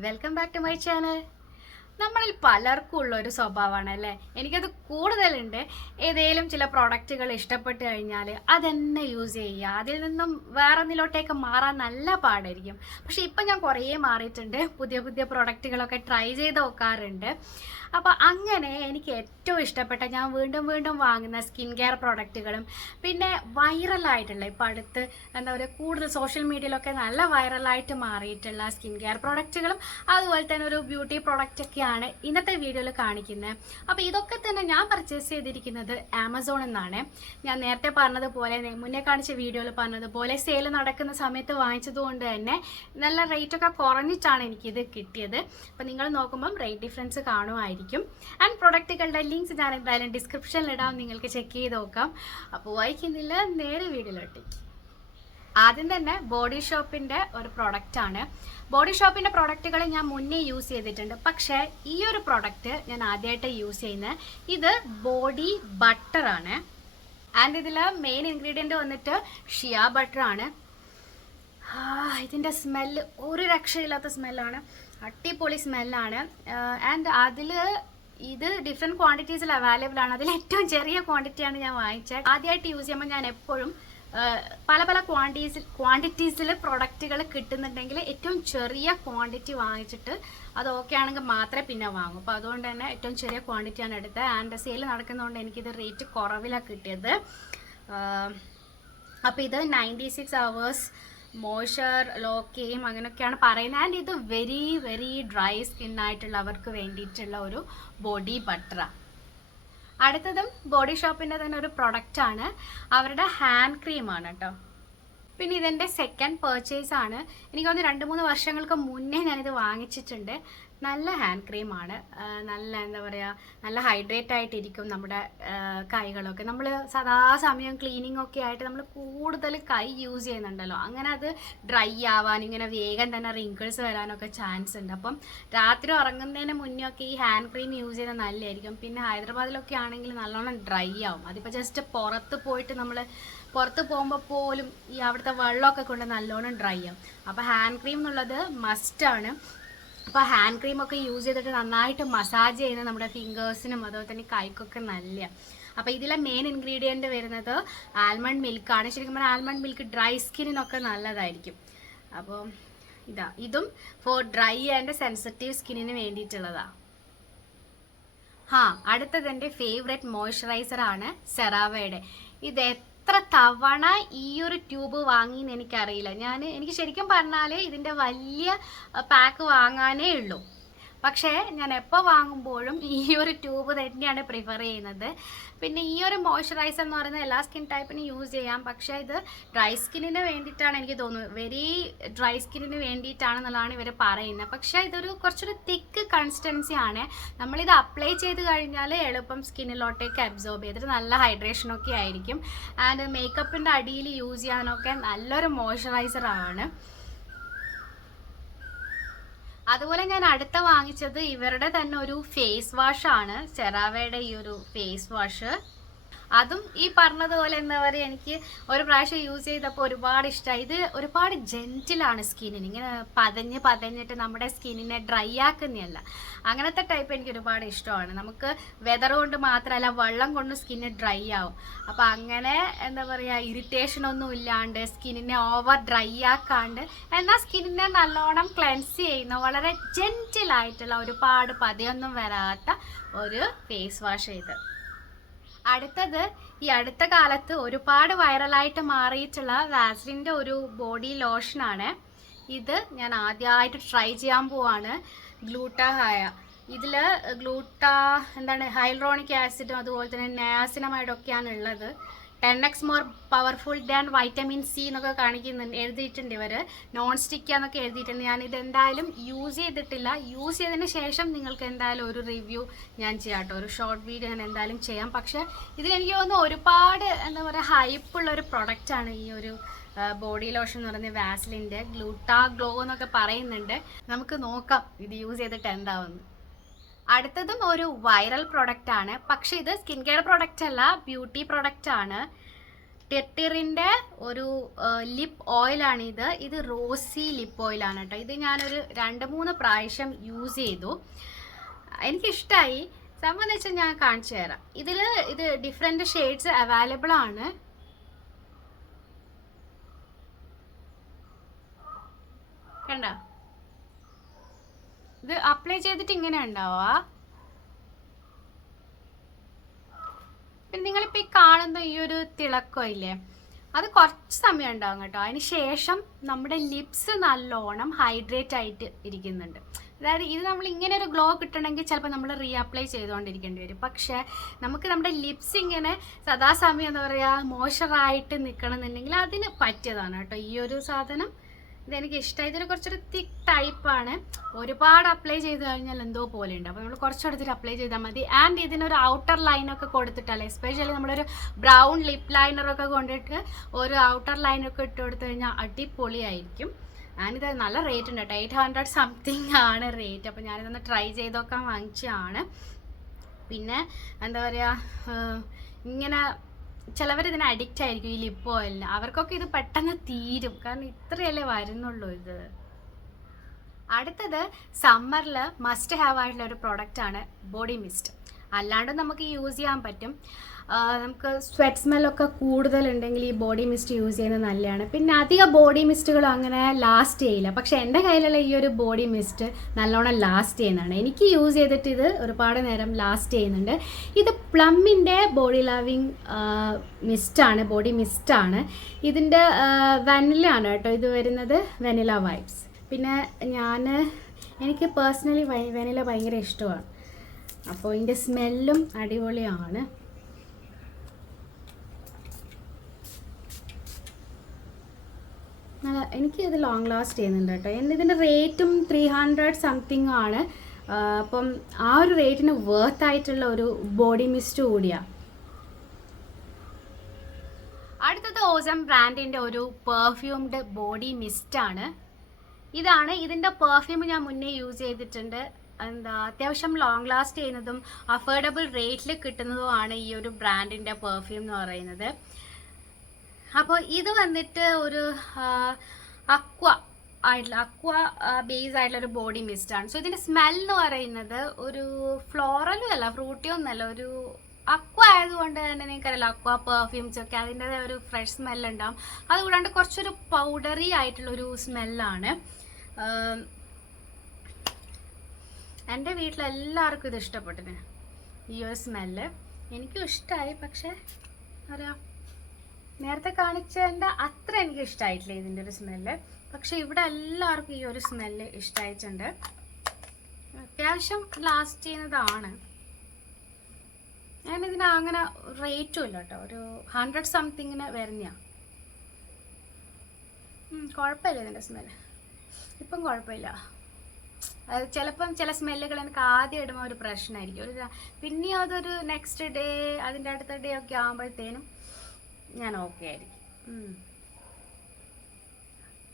Welcome back to my channel. നമ്മളിൽ പലർക്കും ഉള്ള ഒരു സ്വഭാവമാണ് അല്ലേ, എനിക്കത് കൂടുതലുണ്ട്. ഏതെങ്കിലും ചില പ്രോഡക്റ്റുകൾ ഇഷ്ടപ്പെട്ട് കഴിഞ്ഞാൽ അതെന്നെ യൂസ് ചെയ്യുക, അതിൽ നിന്നും വേറെ ഒന്നിലോട്ടേക്ക് മാറാൻ നല്ല പാടായിരിക്കും. പക്ഷെ ഇപ്പം ഞാൻ കുറേ മാറിയിട്ടുണ്ട്, പുതിയ പുതിയ പ്രോഡക്റ്റുകളൊക്കെ ട്രൈ ചെയ്ത് നോക്കാറുണ്ട്. അപ്പോൾ അങ്ങനെ എനിക്ക് ഏറ്റവും ഇഷ്ടപ്പെട്ട, ഞാൻ വീണ്ടും വീണ്ടും വാങ്ങുന്ന സ്കിൻ കെയർ പ്രോഡക്റ്റുകളും പിന്നെ വൈറലായിട്ടുള്ള ഇപ്പം അടുത്ത് എന്താ പറയുക, കൂടുതൽ സോഷ്യൽ മീഡിയയിലൊക്കെ നല്ല വൈറലായിട്ട് മാറിയിട്ടുള്ള സ്കിൻ കെയർ പ്രോഡക്റ്റുകളും അതുപോലെ തന്നെ ഒരു ബ്യൂട്ടി പ്രോഡക്റ്റൊക്കെയാണ് ഇന്നത്തെ വീഡിയോയിൽ കാണിക്കുന്നത്. അപ്പോൾ ഇതൊക്കെ തന്നെ ഞാൻ പർച്ചേസ് ചെയ്തിരിക്കുന്നത് ആമസോണിൽ നിന്നാണ്. ഞാൻ നേരത്തെ പറഞ്ഞതുപോലെ, മുന്നേ കാണിച്ച വീഡിയോയിൽ പറഞ്ഞതുപോലെ സെയിൽ നടക്കുന്ന സമയത്ത് വാങ്ങിച്ചതുകൊണ്ട് തന്നെ നല്ല റേറ്റൊക്കെ കുറഞ്ഞിട്ടാണ് എനിക്കിത് കിട്ടിയത്. അപ്പോൾ നിങ്ങൾ നോക്കുമ്പം റേറ്റ് ഡിഫറൻസ് കാണുമായിരിക്കും. ആൻഡ് പ്രൊഡക്റ്റുകളുടെ ലിങ്ക്സ് ഞാൻ എന്തായാലും ഡിസ്ക്രിപ്ഷനിലിടാം, നിങ്ങൾക്ക് ചെക്ക് ചെയ്ത് നോക്കാം. അപ്പോൾ വായിക്കുന്നില്ല, നേരെ വീഡിയോയിലോട്ട്. ആദ്യം തന്നെ ബോഡി ഷോപ്പിൻ്റെ ഒരു പ്രൊഡക്റ്റാണ്. ബോഡി ഷോപ്പിൻ്റെ പ്രൊഡക്റ്റുകൾ ഞാൻ മുന്നേ യൂസ് ചെയ്തിട്ടുണ്ട്, പക്ഷേ ഈ ഒരു പ്രൊഡക്റ്റ് ഞാൻ ആദ്യമായിട്ട് യൂസ് ചെയ്യുന്നത്. ഇത് ബോഡി ബട്ടറാണ്. ആൻഡ് ഇതിൽ മെയിൻ ഇൻഗ്രീഡിയൻറ്റ് വന്നിട്ട് ഷിയ ബട്ടറാണ്. ഇതിൻ്റെ സ്മെല്ല് ഒരു രക്ഷയില്ലാത്ത സ്മെല്ലാണ്, അടിപൊളി സ്മെല്ലാണ്. ആൻഡ് അതിൽ ഇത് ഡിഫറെൻറ്റ് ക്വാണ്ടിറ്റീസിൽ അവൈലബിൾ ആണ്. അതിൽ ഏറ്റവും ചെറിയ ക്വാണ്ടിറ്റിയാണ് ഞാൻ വാങ്ങിച്ചത്. ആദ്യമായിട്ട് യൂസ് ചെയ്യുമ്പോൾ ഞാൻ എപ്പോഴും പല പല ക്വാണ്ടിറ്റീസിൽ പ്രൊഡക്റ്റുകൾ കിട്ടുന്നുണ്ടെങ്കിൽ ഏറ്റവും ചെറിയ ക്വാണ്ടിറ്റി വാങ്ങിച്ചിട്ട് അത് ഓക്കെ ആണെങ്കിൽ മാത്രമേ പിന്നെ വാങ്ങൂ. അപ്പോൾ അതുകൊണ്ട് തന്നെ ഏറ്റവും ചെറിയ ക്വാണ്ടിറ്റിയാണ് എടുത്തത്. ആൻഡ് സെയിൽ നടക്കുന്നതുകൊണ്ട് എനിക്കിത് റേറ്റ് കുറവിലാണ് കിട്ടിയത്. അപ്പോൾ ഇത് 96 hours മോയ്സ്ചർ ലോക്കെയും അങ്ങനെയൊക്കെയാണ് പറയുന്നത്. ആൻഡ് ഇത് വെരി വെരി ഡ്രൈ സ്കിന്നായിട്ടുള്ളവർക്ക് വേണ്ടിയിട്ടുള്ള ഒരു ബോഡി ബട്ടറാണ്. അടുത്തതും ബോഡി ഷോപ്പിൻ്റെ തന്നെ ഒരു പ്രൊഡക്റ്റാണ്, അവരുടെ ഹാൻഡ് ക്രീമാണ് കേട്ടോ. പിന്നെ ഇതെൻ്റെ സെക്കൻഡ് പർച്ചേസ് ആണ്. എനിക്ക് തോന്നുന്നു 2-3 വർഷങ്ങൾക്ക് മുന്നേ ഞാനിത് വാങ്ങിച്ചിട്ടുണ്ട്. നല്ല ഹാൻഡ് ക്രീമാണ്, നല്ല എന്താ പറയുക, നല്ല ഹൈഡ്രേറ്റ് ആയിട്ടിരിക്കും നമ്മുടെ കൈകളൊക്കെ. നമ്മൾ സദാസമയം ക്ലീനിങ് ഒക്കെ ആയിട്ട് നമ്മൾ കൂടുതൽ കൈ യൂസ് ചെയ്യുന്നുണ്ടല്ലോ, അങ്ങനെ അത് ഡ്രൈ ആവാൻ, ഇങ്ങനെ വേഗം തന്നെ റിങ്കിൾസ് വരാനൊക്കെ ചാൻസ് ഉണ്ട്. അപ്പം രാത്രി ഉറങ്ങുന്നതിന് മുന്നേ ഒക്കെ ഈ ഹാൻഡ് ക്രീം യൂസ് ചെയ്താൽ നല്ലതായിരിക്കും. പിന്നെ ഹൈദരാബാദിലൊക്കെ ആണെങ്കിൽ നല്ലോണം ഡ്രൈ ആവും. അതിപ്പോൾ ജസ്റ്റ് പുറത്ത് പോയിട്ട് നമ്മൾ പുറത്ത് പോകുമ്പോൾ പോലും ഈ അവിടുത്തെ വെള്ളമൊക്കെ കൊണ്ട് നല്ലോണം ഡ്രൈ ആവും. അപ്പോൾ ഹാൻഡ് ക്രീം എന്നുള്ളത് മസ്റ്റാണ്. അപ്പോൾ ഹാൻഡ് ക്രീമൊക്കെ യൂസ് ചെയ്തിട്ട് നന്നായിട്ട് മസാജ് ചെയ്യുന്നത് നമ്മുടെ ഫിംഗേഴ്സിനും അതുപോലെ തന്നെ കൈക്കൊക്കെ നല്ല. അപ്പോൾ ഇതിലെ മെയിൻ ഇൻഗ്രീഡിയൻറ്റ് വരുന്നത് ആൽമണ്ട് മിൽക്കാണ്. ശരിക്കും പറഞ്ഞാൽ ആൽമണ്ട് മിൽക്ക് ഡ്രൈ സ്കിന്നിനൊക്കെ നല്ലതായിരിക്കും. അപ്പോൾ ഇതും ഫോർ ഡ്രൈ ആൻഡ് സെൻസിറ്റീവ് സ്കിന്നിന് വേണ്ടിയിട്ടുള്ളതാണ്. അടുത്തത് എൻ്റെ ഫേവറേറ്റ് മോയ്സ്ചറൈസറാണ് സെറാവയുടെ. ഇത് എത്ര തവണ ഈ ഒരു ട്യൂബ് വാങ്ങിയെന്ന് എനിക്കറിയില്ല. എനിക്ക് ശരിക്കും പറഞ്ഞാൽ ഇതിൻ്റെ വലിയ പാക്ക് വാങ്ങാനേ ഉള്ളൂ. പക്ഷേ ഞാൻ എപ്പോൾ വാങ്ങുമ്പോഴും ഈ ഒരു ട്യൂബ് തന്നെയാണ് പ്രിഫർ ചെയ്യുന്നത്. പിന്നെ ഈ ഒരു മോയ്സ്ചറൈസർ എന്ന് പറയുന്നത് എല്ലാ സ്കിൻ ടൈപ്പിനും യൂസ് ചെയ്യാം. പക്ഷേ ഇത് ഡ്രൈ സ്കിന്നിന് വേണ്ടിയിട്ടാണ് എനിക്ക് തോന്നുന്നത്, വെരി ഡ്രൈ സ്കിന്നിന് വേണ്ടിയിട്ടാണെന്നുള്ളതാണ് ഇവർ പറയുന്നത്. പക്ഷേ ഇതൊരു കുറച്ചൊരു തിക്ക് കൺസിസ്റ്റൻസി ആണ്. നമ്മളിത് അപ്ലൈ ചെയ്ത് കഴിഞ്ഞാൽ എളുപ്പം സ്കിന്നിലോട്ടേക്ക് അബ്സോർബ് ചെയ്തിട്ട് നല്ല ഹൈഡ്രേഷനൊക്കെ ആയിരിക്കും. ആൻഡ് മേക്കപ്പിൻ്റെ അടിയിൽ യൂസ് ചെയ്യാനൊക്കെ നല്ലൊരു മോയ്സ്ചറൈസറാണ്. അതുപോലെ ഞാൻ അടുത്ത വാങ്ങിച്ചത് ഇവരുടെ തന്നെ ഒരു ഫേസ് വാഷാണ്, സെറാവയുടെ ഈ ഒരു ഫേസ് വാഷ്. അതും ഈ പറഞ്ഞതുപോലെ എന്താ പറയുക, എനിക്ക് ഒരു പ്രാവശ്യം യൂസ് ചെയ്തപ്പോൾ ഒരുപാട് ഇഷ്ടമായി. ഇത് ഒരുപാട് ജെൻറ്റിലാണ് സ്കിന്നിന്, ഇങ്ങനെ പതഞ്ഞിട്ട് നമ്മുടെ സ്കിന്നിനെ ഡ്രൈ ആക്കുന്നതല്ല, അങ്ങനത്തെ ടൈപ്പ് എനിക്ക് ഒരുപാട് ഇഷ്ടമാണ്. നമുക്ക് വെതർ കൊണ്ട് മാത്രമല്ല വെള്ളം കൊണ്ട് സ്കിന്ന് ഡ്രൈ ആവും. അപ്പോൾ അങ്ങനെ എന്താ പറയുക, ഇറിറ്റേഷൻ ഒന്നും ഇല്ലാണ്ട് സ്കിന്നിനെ ഓവർ ഡ്രൈ ആക്കാണ്ട് എന്നാൽ സ്കിന്നിനെ നല്ലോണം ക്ലെൻസ് ചെയ്യുന്ന വളരെ ജെൻറ്റിലായിട്ടുള്ള ഒരുപാട് പതയൊന്നും വരാത്ത ഒരു ഫേസ് വാഷ് ഇത്. അടുത്തത് ഈ അടുത്ത കാലത്ത് ഒരുപാട് വൈറലായിട്ട് മാറിയിട്ടുള്ള വാസ്ലിൻ്റെ ഒരു ബോഡി ലോഷനാണ്. ഇത് ഞാൻ ആദ്യമായിട്ട് ട്രൈ ചെയ്യാൻ പോവാണ്, ഗ്ലൂട്ടാഹയ. ഇതിൽ ഹൈലറോണിക് ആസിഡും അതുപോലെ തന്നെ നയാസിനമൈഡൊക്കെയാണ് ഉള്ളത്. 10x more powerful than vitamin C എന്നൊക്കെ എഴുതിയിട്ടുണ്ട് ഇവർ. നോൺ സ്റ്റിക്കാന്നൊക്കെ എഴുതിയിട്ടുണ്ട്. ഞാനിത് എന്തായാലും യൂസ് ചെയ്തിട്ടില്ല. യൂസ് ചെയ്തതിന് ശേഷം നിങ്ങൾക്ക് എന്തായാലും ഒരു റിവ്യൂ ഞാൻ ചെയ്യാം കേട്ടോ, ഒരു ഷോർട്ട് വീഡിയോ ഞാൻ എന്തായാലും ചെയ്യാം. പക്ഷേ ഇതിലെനിക്ക് തോന്നുന്നു ഒരുപാട് എന്താ പറയുക, ഹൈപ്പുള്ളൊരു പ്രൊഡക്റ്റാണ് ഈ ഒരു ബോഡി ലോഷൻ എന്ന് പറയുന്നത് വാസ്ലിൻ്റെ ഗ്ലൂട്ടാ ഗ്ലോ എന്നൊക്കെ പറയുന്നുണ്ട്. നമുക്ക് നോക്കാം ഇത് യൂസ് ചെയ്തിട്ട് എന്താവുന്നു. അടുത്തതും ഒരു വൈറൽ പ്രൊഡക്റ്റ് ആണ്, പക്ഷേ ഇത് സ്കിൻ കെയർ പ്രൊഡക്റ്റ് അല്ല, ബ്യൂട്ടി പ്രൊഡക്റ്റ് ആണ്. ടെർട്ടിറിൻ്റെ ഒരു ലിപ്പ് ഓയിലാണ് ഇത് റോസി ലിപ്പ് ഓയിലാണ് കേട്ടോ. ഇത് ഞാനൊരു 2-3 പ്രാവശ്യം യൂസ് ചെയ്തു, എനിക്കിഷ്ടമായി. സംഭവം എന്ന് വെച്ചാൽ ഞാൻ കാണിച്ചു തരാം. ഇത് ഡിഫറെൻറ്റ് ഷെയ്ഡ്സ് അവൈലബിൾ ആണ്. കണ്ട, ഇത് അപ്ലൈ ചെയ്തിട്ട് ഇങ്ങനെ ഉണ്ടാവുക. പിന്നെ നിങ്ങളിപ്പോൾ ഈ കാണുന്ന ഈ ഒരു തിളക്കം ഇല്ലേ, അത് കുറച്ച് സമയം ഉണ്ടാവും കേട്ടോ. അതിന് ശേഷം നമ്മുടെ ലിപ്സ് നല്ലോണം ഹൈഡ്രേറ്റ് ആയിട്ട് ഇരിക്കുന്നുണ്ട്. അതായത് ഇത് നമ്മൾ ഇങ്ങനെ ഒരു ഗ്ലോ കിട്ടണമെങ്കിൽ ചിലപ്പോൾ നമ്മൾ റീഅപ്ലൈ ചെയ്തുകൊണ്ടിരിക്കേണ്ടി വരും. പക്ഷേ നമുക്ക് നമ്മുടെ ലിപ്സ് ഇങ്ങനെ സദാസമയം എന്താ പറയുക മോയ്സ്ചറായിട്ട് നിൽക്കണമെന്നുണ്ടെങ്കിൽ അതിന് പറ്റിയതാണ് കേട്ടോ ഈ ഒരു സാധനം. ഇതെനിക്ക് ഇഷ്ടമായി. ഇതൊരു കുറച്ചൊരു തിക്ക് ടൈപ്പാണ്. ഒരുപാട് അപ്ലൈ ചെയ്ത് കഴിഞ്ഞാൽ എന്തോ പോലെ ഉണ്ട്. അപ്പോൾ നമ്മൾ കുറച്ചെടുത്തിട്ട് അപ്ലൈ ചെയ്താൽ മതി. ആൻഡ് ഇതിനൊരു ഔട്ടർ ലൈനൊക്കെ കൊടുത്തിട്ടല്ലേ, എസ്പെഷ്യലി നമ്മളൊരു ബ്രൗൺ ലിപ്പ് ലൈനറൊക്കെ കൊണ്ടിട്ട് ഒരു ഔട്ടർ ലൈനൊക്കെ ഇട്ട് കൊടുത്തു കഴിഞ്ഞാൽ അടിപൊളിയായിരിക്കും. ഞാനിത് നല്ല റേറ്റ് ഉണ്ട് കേട്ടോ, 800 സംതിങ് ആണ് റേറ്റ്. അപ്പോൾ ഞാനിതൊന്ന് ട്രൈ ചെയ്ത് നോക്കാൻ വാങ്ങിച്ചതാണ്. പിന്നെ എന്താ പറയുക, ഇങ്ങനെ ചിലവർ ഇതിന് അഡിക്റ്റ് ആയിരിക്കും ഈ ലിപ്പ് ഓയിലിന്. അവർക്കൊക്കെ ഇത് പെട്ടെന്ന് തീരും, കാരണം ഇത്രയല്ലേ വരുന്നുള്ളൂ ഇത്. അടുത്തത് സമ്മറിൽ മസ്റ്റ് ഹാവ് ആയിട്ടുള്ള ഒരു പ്രൊഡക്റ്റാണ് ബോഡി മിസ്റ്റ്. അല്ലാണ്ട് നമുക്ക് യൂസ് ചെയ്യാൻ പറ്റും. നമുക്ക് സ്വെറ്റ് സ്മെല്ലൊക്കെ കൂടുതലുണ്ടെങ്കിൽ ഈ ബോഡി മിസ്റ്റ് യൂസ് ചെയ്യുന്നത് നല്ലതാണ്. പിന്നെ അധികം ബോഡി മിസ്റ്റുകളും അങ്ങനെ ലാസ്റ്റ് ചെയ്യില്ല. പക്ഷേ എൻ്റെ കയ്യിലുള്ള ഈ ഒരു ബോഡി മിസ്റ്റ് നല്ലോണം ലാസ്റ്റ് ചെയ്യുന്നതാണ്. എനിക്ക് യൂസ് ചെയ്തിട്ട് ഇത് ഒരുപാട് നേരം ലാസ്റ്റ് ചെയ്യുന്നുണ്ട്. ഇത് പ്ലമ്മിൻ്റെ ബോഡി ലവിങ് മിസ്റ്റാണ്, ബോഡി മിസ്റ്റാണ്. ഇതിൻ്റെ വെനില ആണ് കേട്ടോ ഇത് വരുന്നത്, വെനില വൈബ്സ്. പിന്നെ എനിക്ക് പേഴ്സണലി വെനില ഭയങ്കര ഇഷ്ടമാണ്. അപ്പോൾ ഇതിൻ്റെ സ്മെല്ലും അടിപൊളിയാണ്. എനിക്ക് ഇത് ലോങ് ലാസ്റ്റ് ചെയ്യുന്നുണ്ട് കേട്ടോ. ഇതിൻ്റെ റേറ്റും 300 സംതിങ് ആണ്. അപ്പം ആ ഒരു റേറ്റിന് വർത്ത് ആയിട്ടുള്ള ഒരു ബോഡി മിസ്റ്റ് കൂടിയാണ്. അടുത്തത് ഓസം ബ്രാൻഡിൻ്റെ ഒരു പെർഫ്യൂംഡ് ബോഡി മിസ്റ്റാണ്. ഇതിൻ്റെ പെർഫ്യൂം ഞാൻ മുന്നേ യൂസ് ചെയ്തിട്ടുണ്ട്. അത്യാവശ്യം ലോങ് ലാസ്റ്റ് ചെയ്യുന്നതും അഫോർഡബിൾ റേറ്റിൽ കിട്ടുന്നതുമാണ് ഈ ഒരു ബ്രാൻഡിൻ്റെ പെർഫ്യൂം എന്ന് പറയുന്നത്. അപ്പോൾ ഇത് വന്നിട്ട് ഒരു അക്വ ബേസ് ആയിട്ടുള്ള ഒരു ബോഡി മിസ്റ്റാണ്. സോ ഇതിൻ്റെ സ്മെൽ എന്ന് പറയുന്നത് ഒരു ഫ്ലോറലും അല്ല, ഫ്രൂട്ടിയോ ഒന്നല്ല, ഒരു അക്വ ആയതുകൊണ്ട് തന്നെ നിങ്ങൾക്കറിയില്ല, അക്വ പെർഫ്യൂംസ് ഒക്കെ അതിൻ്റെ ഒരു ഫ്രഷ് സ്മെല്ലുണ്ടാവും. അതുകൂടാണ്ട് കുറച്ചൊരു പൗഡറി ആയിട്ടുള്ളൊരു സ്മെല്ലാണ്. എൻ്റെ വീട്ടിലെല്ലാവർക്കും ഇത് ഇഷ്ടപ്പെട്ടിന് ഈ ഒരു സ്മെല്ല്. എനിക്കും ഇഷ്ടമായി. പക്ഷേ അറിയാം, നേരത്തെ കാണിച്ചതിൻ്റെ അത്ര എനിക്ക് ഇഷ്ടമായിട്ടില്ല ഇതിൻ്റെ ഒരു സ്മെല്ല്. പക്ഷെ ഇവിടെ എല്ലാവർക്കും ഈ ഒരു സ്മെല്ല് ഇഷ്ടമായിട്ടുണ്ട്. അത്യാവശ്യം ലാസ്റ്റ് ചെയ്യുന്നതാണ്. ഞാനിതിന് അങ്ങനെ റേറ്റും ഇല്ല കേട്ടോ, ഒരു 100 സംതിങ്ങിന് വരുന്നതാണ്. കുഴപ്പമില്ല ഇതിൻ്റെ സ്മെല്ല്, ഇപ്പം കുഴപ്പമില്ല. അത് ചിലപ്പം ചില സ്മെല്ലുകൾ എനിക്ക് ആദ്യം ഇടുമ്പോൾ ഒരു പ്രശ്നമായിരിക്കും, പിന്നെയും അതൊരു നെക്സ്റ്റ് ഡേ അതിൻ്റെ അടുത്ത ഡേ ഒക്കെ ആകുമ്പോഴത്തേനും ഞാൻ ഓക്കെ ആയിരിക്കും.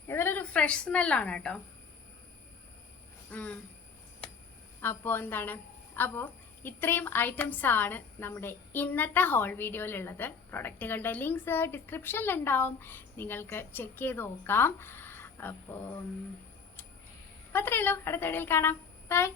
ഇതിലൊരു ഫ്രഷ് സ്മെല്ലാണ് കേട്ടോ. അപ്പോൾ ഇത്രയും ഐറ്റംസ് ആണ് നമ്മുടെ ഇന്നത്തെ ഹോൾ വീഡിയോയിലുള്ളത്. പ്രൊഡക്റ്റുകളുടെ ലിങ്ക്സ് ഡിസ്ക്രിപ്ഷനിലുണ്ടാവും, നിങ്ങൾക്ക് ചെക്ക് ചെയ്ത് നോക്കാം. അപ്പോൾ അത്രയേ ഉള്ളൂ. അടുത്ത വീഡിയോയിൽ കാണാം. ബൈ.